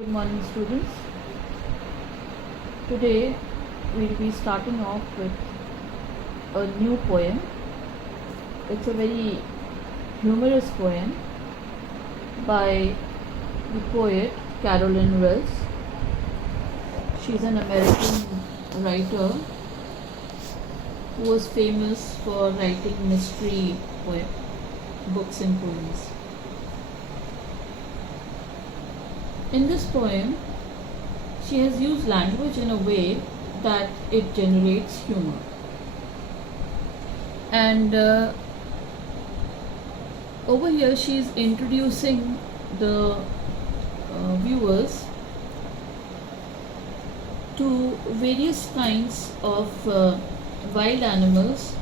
Good morning, students. Today we'll be starting off with a new poem. It's a very humorous poem by the poet Carolyn Wells. She's an American writer who was famous for writing mystery books and poems. In this poem, she has used language in a way that it generates humor. And over here, she is introducing the viewers to various kinds of wild animals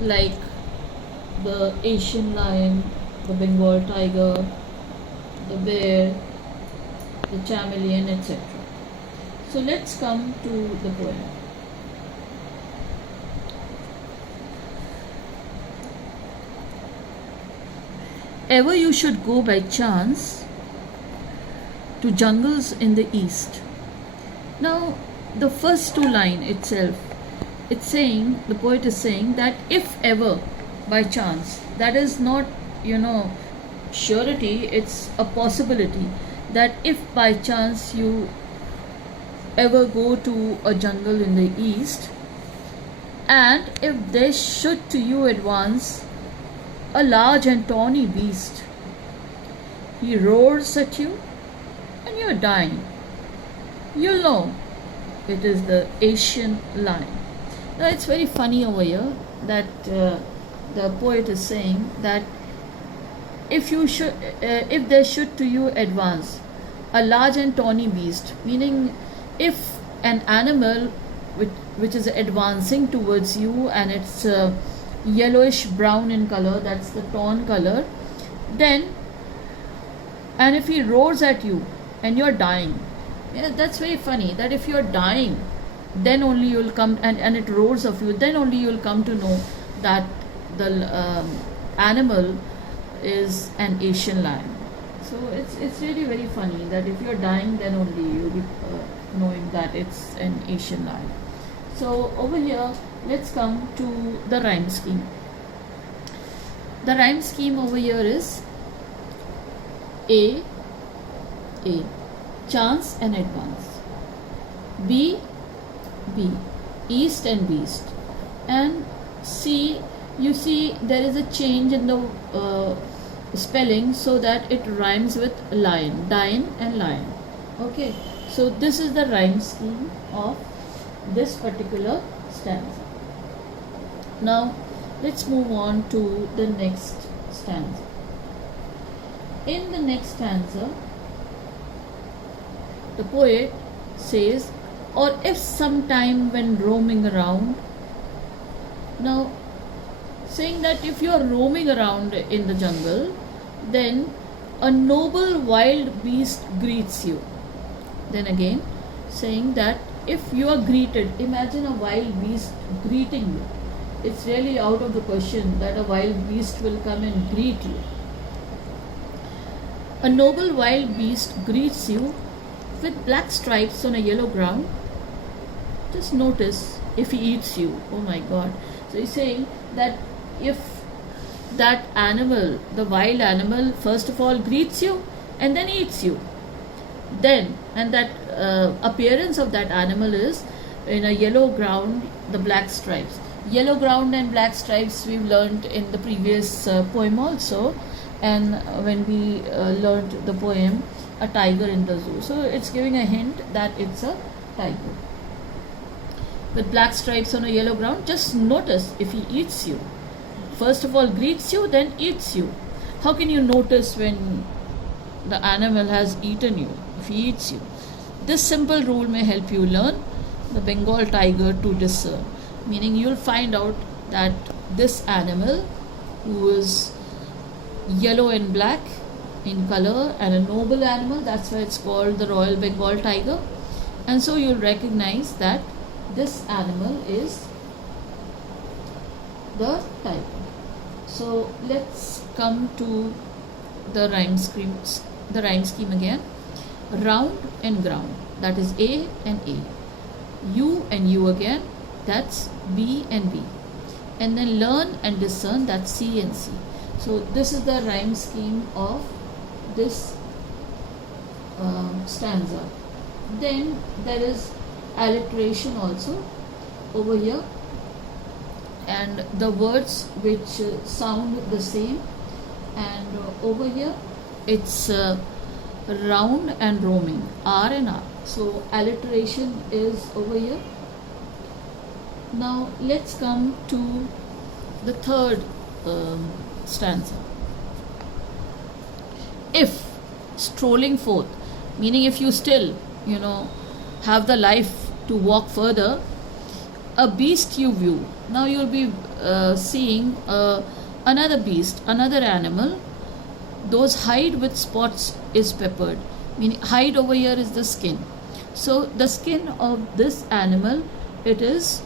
like the Asian lion, the Bengal tiger, the bear, the chameleon, etc. So let's come to the poem. Ever you should go by chance to jungles in the east. Now, the first two lines itself, it's saying, the poet is saying that if ever by chance, that is not, surety, it's a possibility that if by chance you ever go to a jungle in the east, and if there should to you advance a large and tawny beast, he roars at you and you're dying, you'll know it is the Asian lion. Now it's very funny over here that the poet is saying that if there should to you advance a large and tawny beast, meaning if an animal which is advancing towards you and it's yellowish brown in color, that's the tawn color, then, and if he roars at you and you're dying, that's very funny that if you're dying, then only you'll come, and it roars of you, then only you'll come to know that the animal is an Asian lion. So it's really very funny that if you're dying, then only you'll be knowing that it's an Asian lion. So over here, let's come to the rhyme scheme. The rhyme scheme over here is A, chance and advance. B, east and beast. And C, you see there is a change in the spelling so that it rhymes with lion, dine and lion. Okay, so this is the rhyme scheme of this particular stanza. Now let's move on to the next stanza. In the next stanza, the poet says, or if sometime when roaming around. Now, saying that if you are roaming around in the jungle, then a noble wild beast greets you. Then again, saying that if you are greeted, imagine a wild beast greeting you. It's really out of the question that a wild beast will come and greet you. A noble wild beast greets you with black stripes on a yellow ground. Just notice if he eats you. Oh my God. So he's saying that if that animal, the wild animal, first of all greets you and then eats you, then, and that appearance of that animal is in a yellow ground, the black stripes. Yellow ground and black stripes we've learned in the previous poem also, and when we learned the poem A Tiger in the Zoo. So it's giving a hint that it's a tiger with black stripes on a yellow ground. Just notice if he eats you. First of all greets you, then eats you. How can you notice when the animal has eaten you, if he eats you? This simple rule may help you learn the Bengal tiger to discern. Meaning you'll find out that this animal, who is yellow and black in color and a noble animal, that's why it's called the Royal Bengal tiger. And so you'll recognize that this animal is the tiger. So let's come to the rhyme scheme again. round and ground, that is A and A. U and U again, that's B and B. And then learn and discern, that's C and C. So this is the rhyme scheme of this stanza. Then there is alliteration also over here, and the words which sound the same, and over here it's round and roaming, R and R. So alliteration is over here. Now let's come to the third stanza. If strolling forth, meaning if you still have the life to walk further, a beast you view. Now you'll be seeing another beast, another animal. Those hide with spots is peppered, meaning hide over here is the skin. So the skin of this animal, it is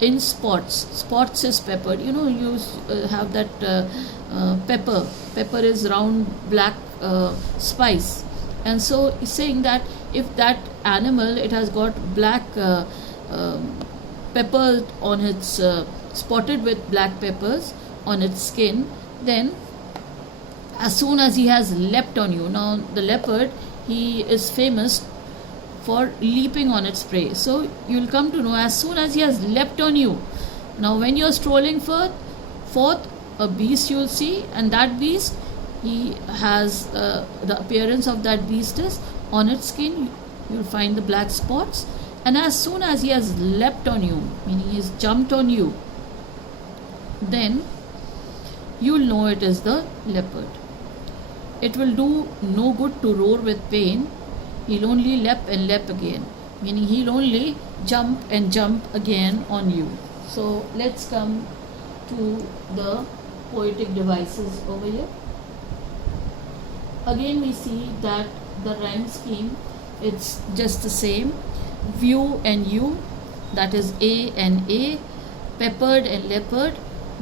in spots. Spots is peppered. You have that pepper. Pepper is round black spice, and so he's saying that if that animal, it has got black pepper on its spotted with black peppers on its skin, then as soon as he has leapt on you, now the leopard, he is famous for leaping on its prey. So you'll come to know, as soon as he has leapt on you, now when you're strolling forth, a beast you'll see, and that beast, he has the appearance of that beast is on its skin, you'll find the black spots, and as soon as he has leapt on you, meaning he's jumped on you, then you'll know it is the leopard. It will do no good to roar with pain. He'll only leap and leap again, meaning he'll only jump and jump again on you. So let's come to the poetic devices over here. Again we see that the rhyme scheme, it's just the same. View and U, that is A and A. Peppered and leopard,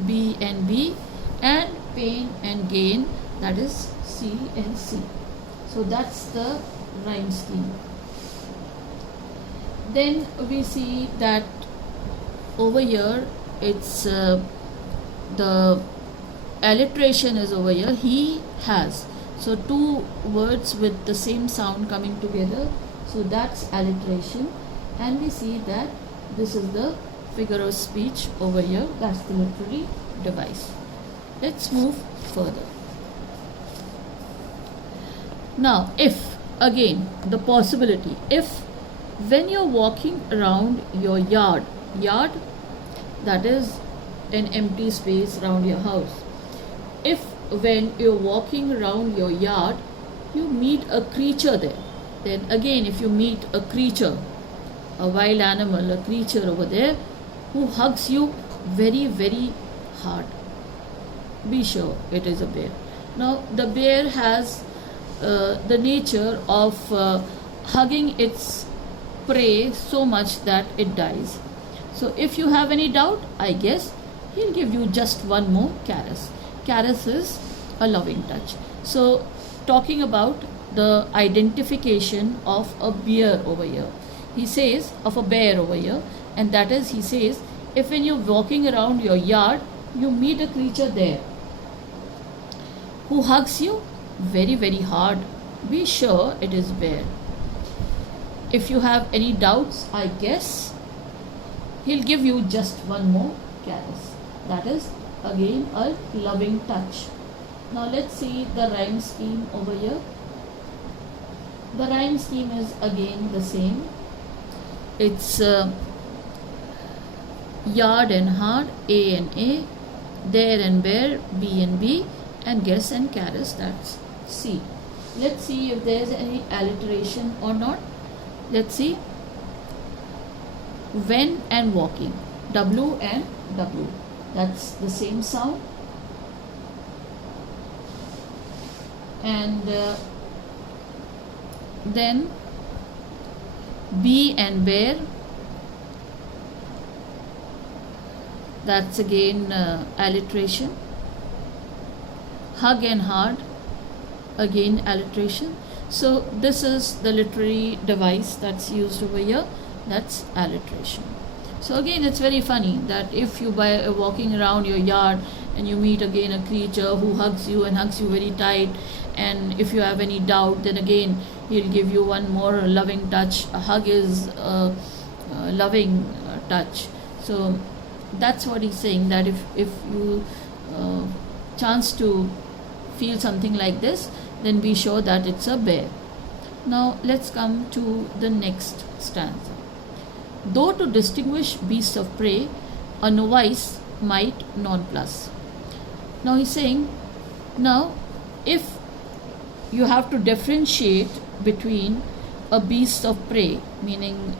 B and B. And pain and gain, that is C and C. So that's the rhyme scheme. Then we see that over here it's the alliteration is over here, he has. So two words with the same sound coming together, so that's alliteration. And we see that this is the figure of speech over here, that's the literary device. Let's move further. Now, if, again, the possibility, if when you're walking around your yard, that is an empty space around your house, if when you're walking around your yard, you meet a creature there, then again, if you meet a creature, a wild animal, a creature over there, who hugs you very, very hard, be sure it is a bear. Now, the bear has the nature of hugging its prey so much that it dies. So if you have any doubt, I guess he'll give you just one more caress. Caress is a loving touch. So talking about the identification of a bear over here, he says, of a bear over here, and that is, he says, if when you're walking around your yard, you meet a creature there who hugs you very, very hard, be sure it is bear. If you have any doubts, I guess he'll give you just one more caress. That is again a loving touch. Now let's see the rhyme scheme over here. The rhyme scheme is again the same. It's yard and hard, A and A, there and bear, B and B, and guess and caress, that's C. Let's see if there's any alliteration or not. Let's see. When and walking, W and W, that's the same sound. And then B and bear, that's again alliteration. Hug and hard, again alliteration. So this is the literary device that's used over here, that's alliteration. So again, it's very funny that if you by walking around your yard and you meet again a creature who hugs you and hugs you very tight, and if you have any doubt, then again he'll give you one more loving touch. A hug is a loving touch. So that's what he's saying, that if you chance to feel something like this, then be sure that it's a bear. Now let's come to the next stanza. Though to distinguish beasts of prey, a novice might nonplus. Now he's saying, now if you have to differentiate between a beast of prey, meaning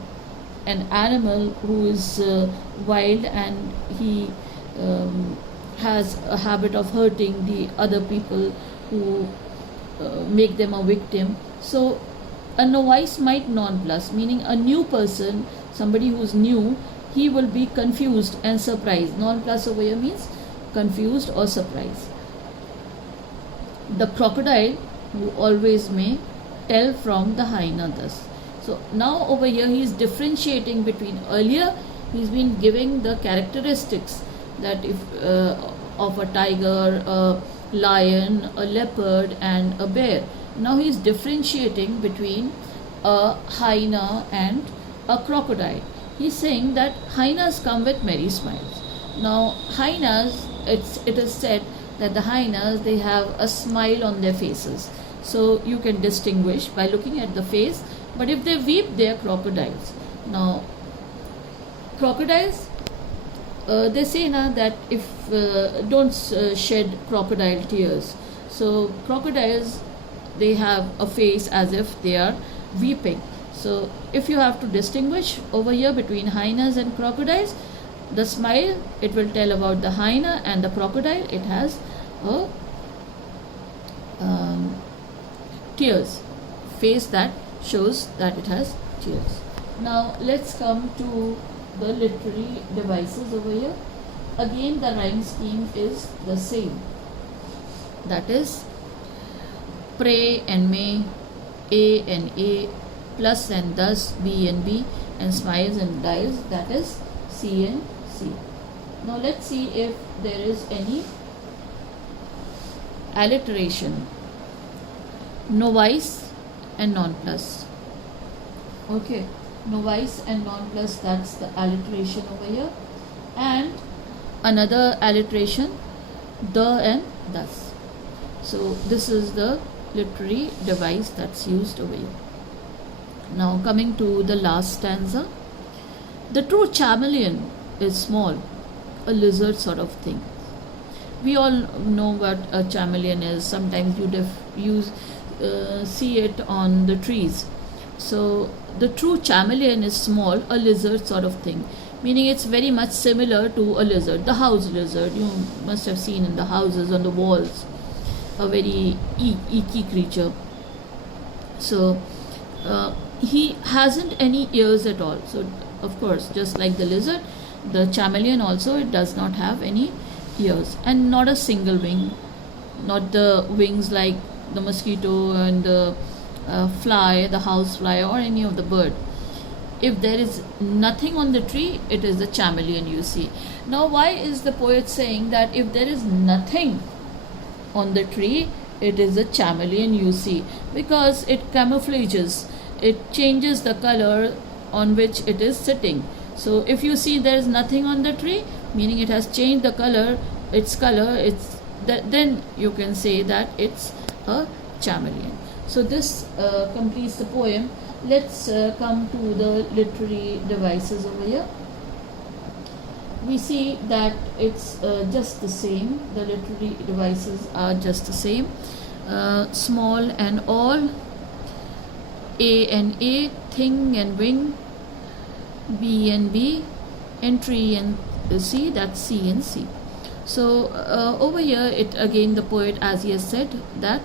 an animal who is wild and he has a habit of hurting the other people who make them a victim. So a novice might nonplus, meaning a new person, somebody who's new, he will be confused and surprised. Nonplus over here means confused or surprised. The crocodile who always may tell from the hyena thus. So now over here he is differentiating between, earlier he's been giving the characteristics that if of a tiger, a lion, a leopard and a bear. Now he is differentiating between a hyena and a crocodile. He's saying that hyenas come with merry smiles. Now hyenas, it is said that the hyenas, they have a smile on their faces, so you can distinguish by looking at the face. But if they weep, they are crocodiles. Now crocodiles, they say now that if don't shed crocodile tears. So crocodiles, they have a face as if they are weeping. So if you have to distinguish over here between hyenas and crocodiles, the smile, it will tell about the hyena, and the crocodile, it has a tears, face that shows that it has tears. Now let's come to the literary devices over here. Again the rhyme scheme is the same, that is pray and may, a and a, plus and thus, b and b, and smiles and dials, that is c and c. Now let's see if there is any alliteration. Novice and nonplus. Okay, novice and nonplus, that's the alliteration over here. And another alliteration, the and thus. So this is the literary device that's used over here. Now coming to the last stanza. The true chameleon is small, a lizard sort of thing. We all know what a chameleon is. Sometimes you see it on the trees. So the true chameleon is small, a lizard sort of thing, meaning it's very much similar to a lizard, the house lizard. You must have seen in the houses on the walls, a very eeky creature. So he hasn't any ears at all. So of course, just like the lizard, the chameleon also, it does not have any ears, and not a single wing, not the wings like the mosquito and the fly, the house fly, or any of the bird. If there is nothing on the tree, it is the chameleon you see. Now why is the poet saying that if there is nothing on the tree, it is a chameleon you see? Because it camouflages, it changes the color on which it is sitting. So if you see there is nothing on the tree, meaning it has changed the color, then you can say that it's a chameleon. So this completes the poem. Let's come to the literary devices over here. We see that it's just the same. The literary devices are just the same. Small and all, a and a, thing and wing, b and b, entry and c, that's c and c. So over here, it again, the poet, as he has said, that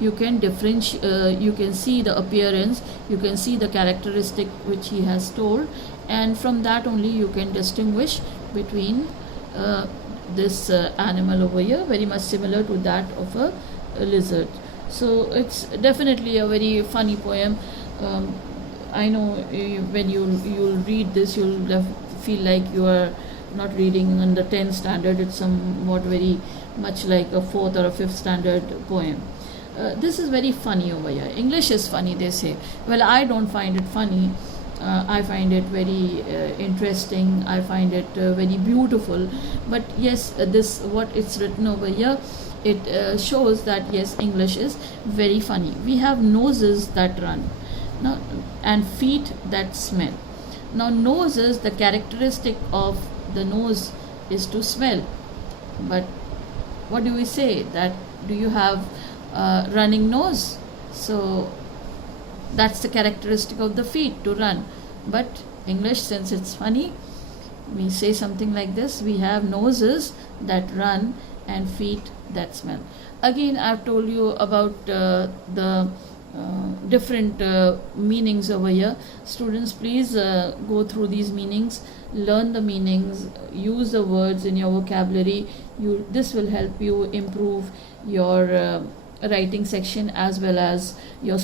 you can differentiate, you can see the appearance, you can see the characteristic which he has told, and from that only you can distinguish between this animal over here, very much similar to that of a lizard. So it's definitely a very funny poem. um, I know when you'll read this, feel like you are not reading in the 10th standard. It's somewhat very much like a 4th or a 5th standard poem. This is very funny over here. English is funny, they say. Well, I don't find it funny. I find it very interesting. I find it very beautiful. But yes, this what it's written over here. It shows that yes, English is very funny. We have noses that run, now, and feet that smell. Now, nose is the characteristic of the nose is to smell. But what do we say? That do you have running nose? So that's the characteristic of the feet to run. But English, since it's funny, we say something like this: we have noses that run and feet that smell. Again, I've told you about the different meanings over here. Students, please go through these meanings, learn the meanings, use the words in your vocabulary. This will help you improve your writing section as well as your